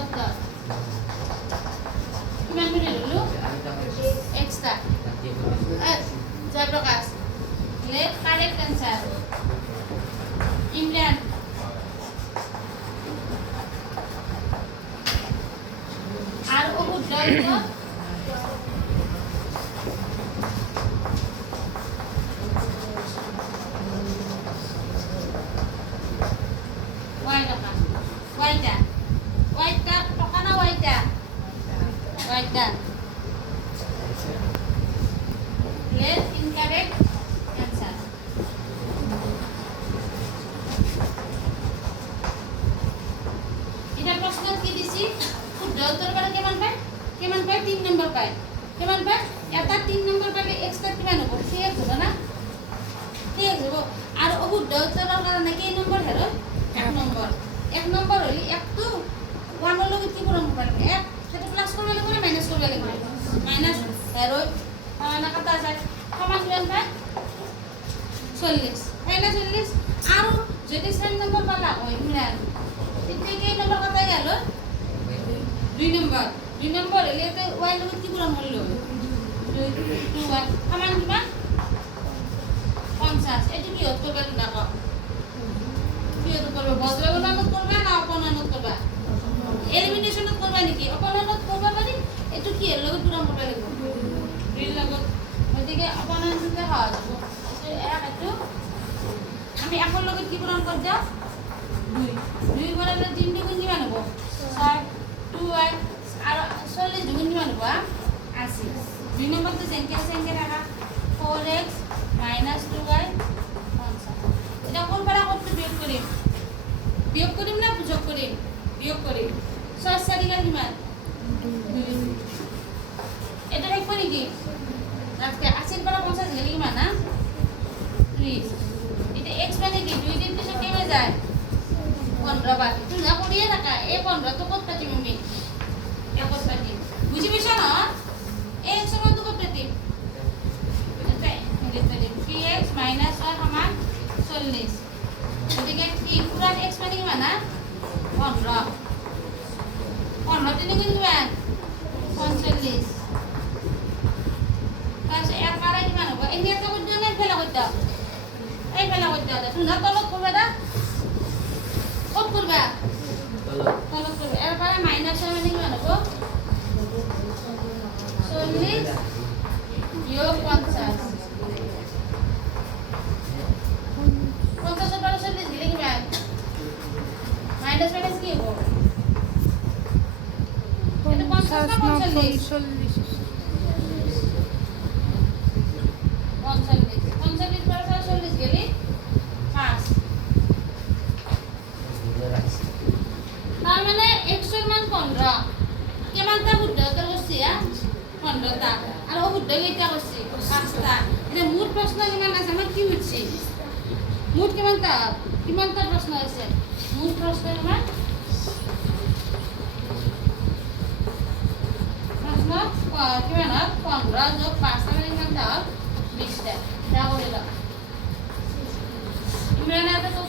উত্তৰ কিমান মিনিট হলো extra Jayprakash let correct answer Imran আর ও শুদ্ধ উত্তর Waita tokana waita let incorrect answer এটা প্রশ্ন কি দিছি শুদ্ধ উত্তর পালে কেমন পায় 3 নম্বর পায় কেমন পায় এটা 3 নম্বর পালে এক্সট্রা কিমান হ'ব 3x হ'ব না 3x হ'ব আর ও শুদ্ধ উত্তৰৰ কাৰণে কি নম্বৰ হেৰো 1 নম্বৰ হলি 1 তো 1 ৰ লগত কি পূৰণ কৰিব লাগে 1 সেটা প্লাস কৰিব লাগিব না মাইনাস কৰিব লাগিব মাইনাস হেৰো না কাটা যায় সমান কিমান পায় 40 হয় না 40 আৰু যদি 4 নম্বৰ পালা হয় ইমৰান তেতিয়া কি নম্বৰ কাটাই গেল 2 নম্বৰ হলে এতে y লগত কি পূৰণ কৰিলো 2y সমান কিমান 50 এটো কি উত্তৰ পালো না ক কি উত্তৰ করব বজ্রগণনত করবা না অপনয়নত করবা এলিমিনেশনত করবা নেকি অপনয়নত করবা মানে এটো কি এর লগত পূরণ করবা লাগিব দুই লগত ওদিকে অপনয়নতে হওয়া যাব এটো আমি এখন লগত কি পূরণ কর দাও 2 বরাবর 3 গুণ কিমান হ'ব 6 2y আর 40 গুণ কিমান হ'ব 80 2 নম্বর তো সংখ্যা রাখা 4x - 2y 50 এটা কোন পারা করতে বিয়োগ করিম না যোগ করিম বিয়োগ করিম 6 4 এর কিমান 2 এটা লিখব নেকি আজকে 80 পারা 50 গেলে কিমান না 30 এটা x মানে কি 2 দিন পিছে কেমনে যায় 15 বার তুই না করিয়ে রাখা এই 15 তো কত পাচ্ছি আমি 21 পাচ্ছি বুঝি পেছ না এই x সমান তো কত পাচ্ছি এটা লিখতে দিই 3x - y সমান 40 ওদিকে কি পুরা x মানে কি মানা 15 দিনে কিমান 45 কাজ এক পারা কি মান হবে এই একটা করতে না ফেলা করতে এই ফেলা করতে তুমি না তলত করবে না কত করবে তলত করবে এর পারা মাইনাস মানে কি মান হবে 40 বিয়োগ 50 মাইনাস মাইনাস কি হবে এটা 50 না 45 45 পর 40 গেলি 5 তার মানে x এর মান 15 কেমানটা শুদ্ধ উত্তর করছি 15 টা আর ও শুদ্ধ কেইটা করছি 5 টা এটা মোট প্রশ্ন কিমান আছে আমার কি হচ্ছে মোট কিমানটা প্রশ্ন আছে মোট প্রশ্ন কিমান প্রশ্ন কিমান 15 যোগ 5 মানে কিমান 20 টা এটা করে দাও ইমরান